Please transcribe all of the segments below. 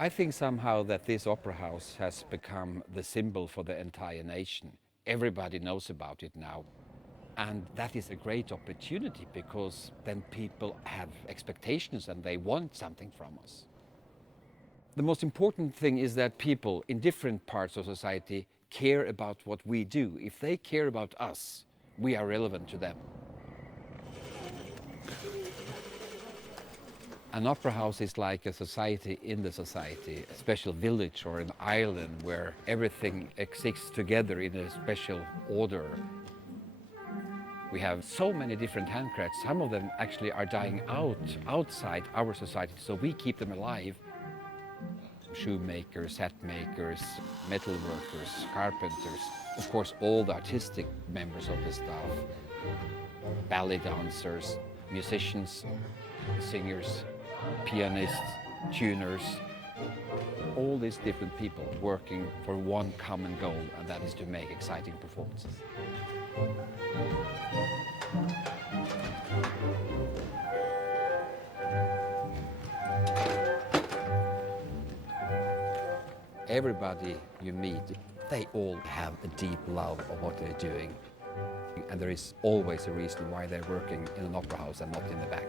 I think somehow that this opera house has become the symbol for the entire nation. Everybody knows about it now. And that is a great opportunity because then people have expectations and they want something from us. The most important thing is that people in different parts of society care about what we do. If they care about us, we are relevant to them. An opera house is like a society in the society, a special village or an island where everything exists together in a special order. We have so many different handcrafts. Some of them actually are dying out outside our society, so we keep them alive. Shoemakers, hat makers, metal workers, carpenters, of course all the artistic members of the staff, ballet dancers, musicians, singers, pianists, tuners, all these different people working for one common goal, and that is to make exciting performances. Everybody you meet, they all have a deep love of what they're doing. And there is always a reason why they're working in an opera house and not in the back.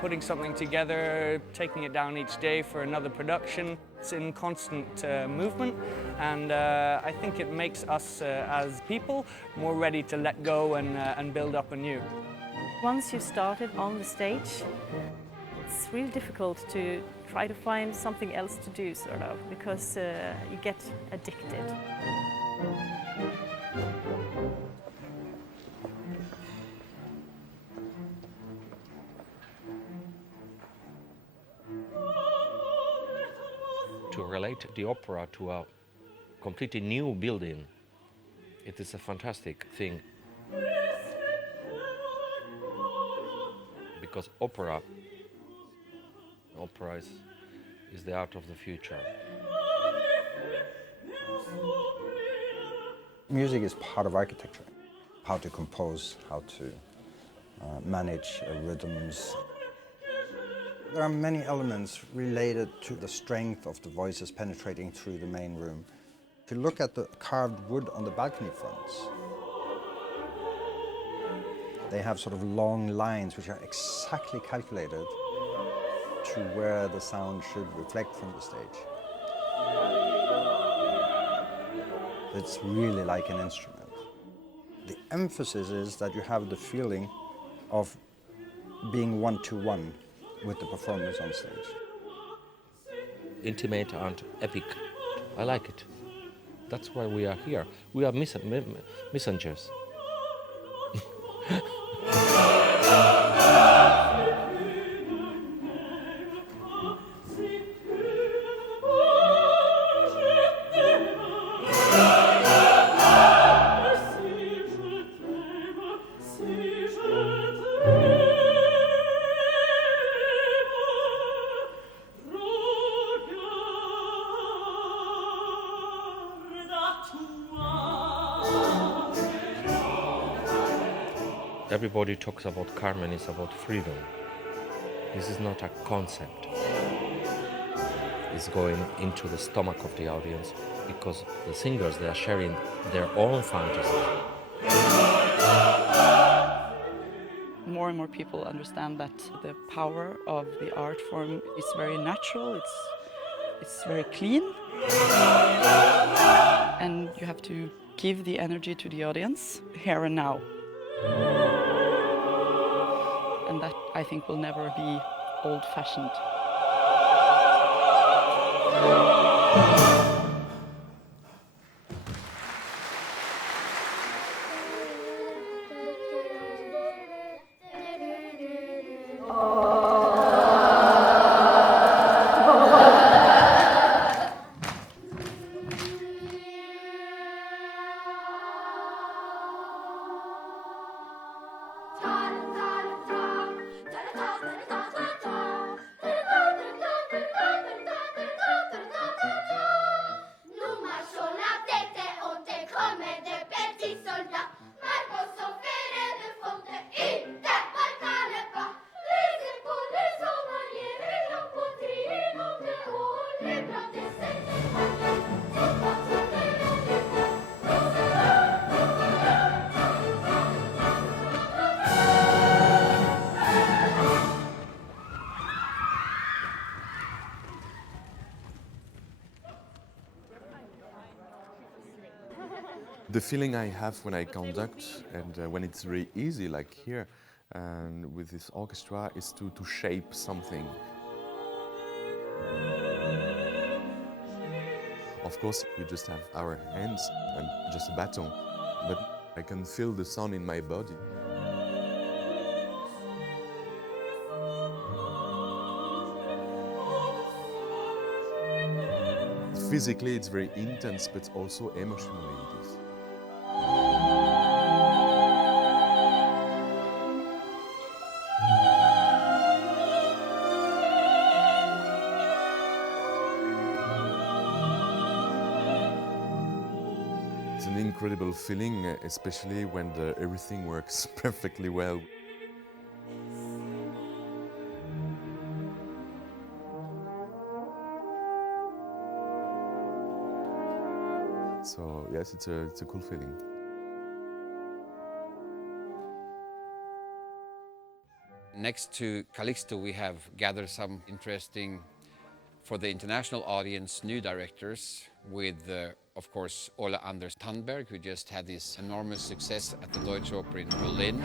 Putting something together, taking it down each day for another production, it's in constant movement, and I think it makes us as people more ready to let go and build up anew. Once you've started on the stage, it's really difficult to try to find something else to do, sort of, because you get addicted. To relate the opera to a completely new building, it is a fantastic thing. Because opera is the art of the future. Music is part of architecture. How to compose, how to manage rhythms. There are many elements related to the strength of the voices penetrating through the main room. If you look at the carved wood on the balcony fronts, they have sort of long lines which are exactly calculated to where the sound should reflect from the stage. It's really like an instrument. The emphasis is that you have the feeling of being one-to-one with the performance on stage. Intimate and epic. I like it. That's why we are here. We are messengers. Everybody talks about Carmen is about freedom. This is not a concept. It's going into the stomach of the audience because the singers, they are sharing their own fantasy. More and more people understand that the power of the art form is very natural, it's very clean. And you have to give the energy to the audience here and now. And that, I think, will never be old-fashioned. The feeling I have when I conduct and when it's very easy, like here, and with this orchestra, is to shape something. Of course, we just have our hands and just a baton, but I can feel the sound in my body. Physically, it's very intense, but also emotionally it is. It's an incredible feeling, especially when everything works perfectly well. So yes, it's a cool feeling. Next to Calixto, we have gathered some interesting, for the international audience, new directors with, of course, Ole Anders Tandberg, who just had this enormous success at the Deutsche Oper in Berlin.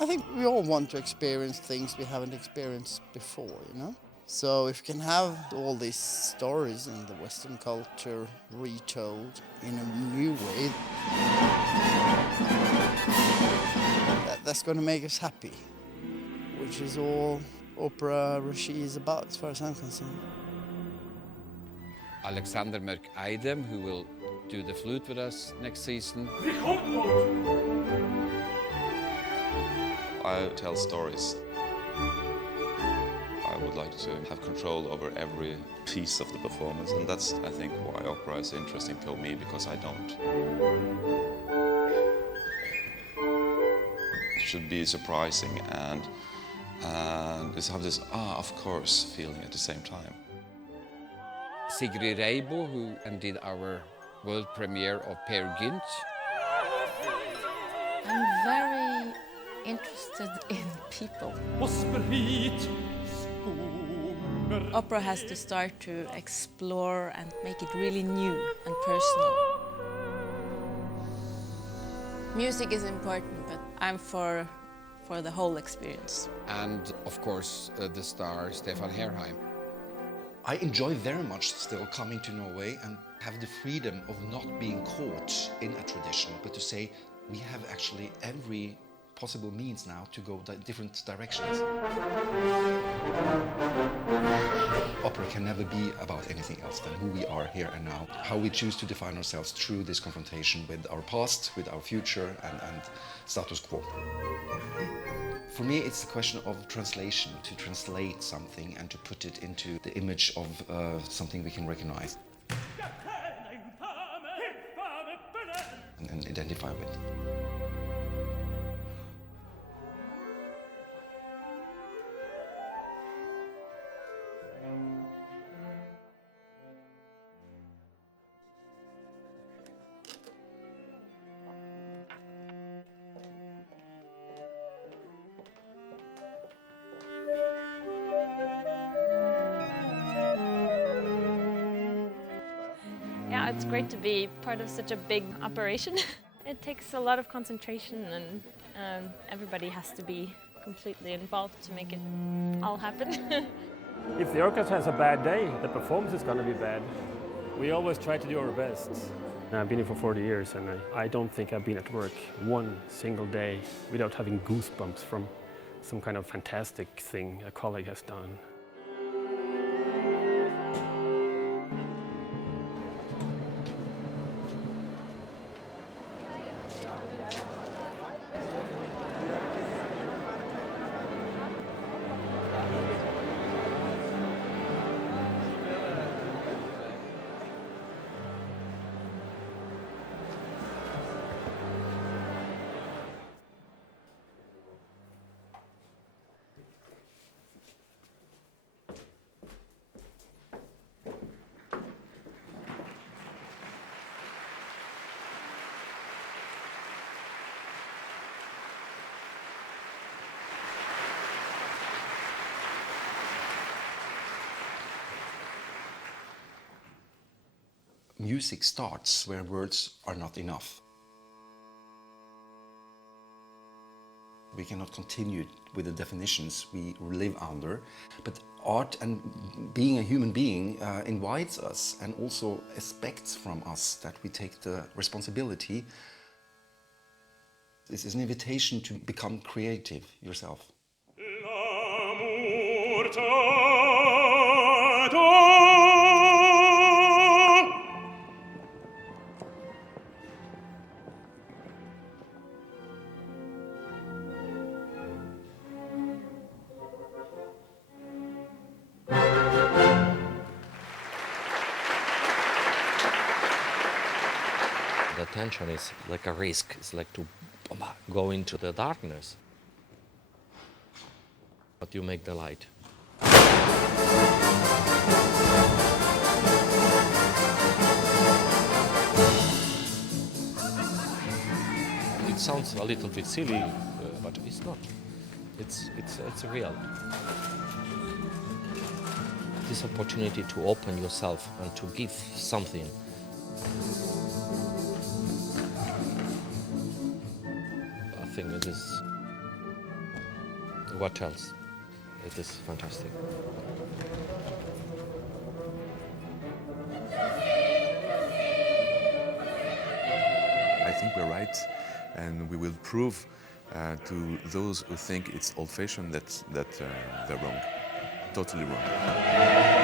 I think we all want to experience things we haven't experienced before, you know? So if you can have all these stories in the Western culture retold in a new way, that's going to make us happy, which is all opera regie is about, as far as I'm concerned. Alexander Mørk Eidem, who will do the flute with us next season. I tell stories. I would like to have control over every piece of the performance, and that's, I think, why opera is interesting for me, because I don't. It should be surprising and just have this, of course, feeling at the same time. Sigrid Reibo, who did our world premiere of Peer Gynt. I'm very interested in people. Opera has to start to explore and make it really new and personal. Music is important, but I'm for the whole experience. And, of course, the star Stefan Herheim. I enjoy very much still coming to Norway and have the freedom of not being caught in a tradition, but to say we have actually every possible means now to go different directions. Opera can never be about anything else than who we are here and now, how we choose to define ourselves through this confrontation with our past, with our future and status quo. For me, it's a question of translation, to translate something and to put it into the image of something we can recognize and identify with. Yeah, it's great to be part of such a big operation. It takes a lot of concentration and everybody has to be completely involved to make it all happen. If the orchestra has a bad day, the performance is going to be bad. We always try to do our best. I've been here for 40 years and I don't think I've been at work one single day without having goosebumps from some kind of fantastic thing a colleague has done. music starts where words are not enough. We cannot continue with the definitions we live under, but art and being a human being invites us and also expects from us that we take the responsibility. This is an invitation to become creative yourself. The tension is like a risk. It's like to go into the darkness. But you make the light. It sounds a little bit silly, but it's not. It's real. This opportunity to open yourself and to give something. I think it is. What else? It is fantastic. I think we're right, and we will prove to those who think it's old-fashioned that they're wrong, totally wrong.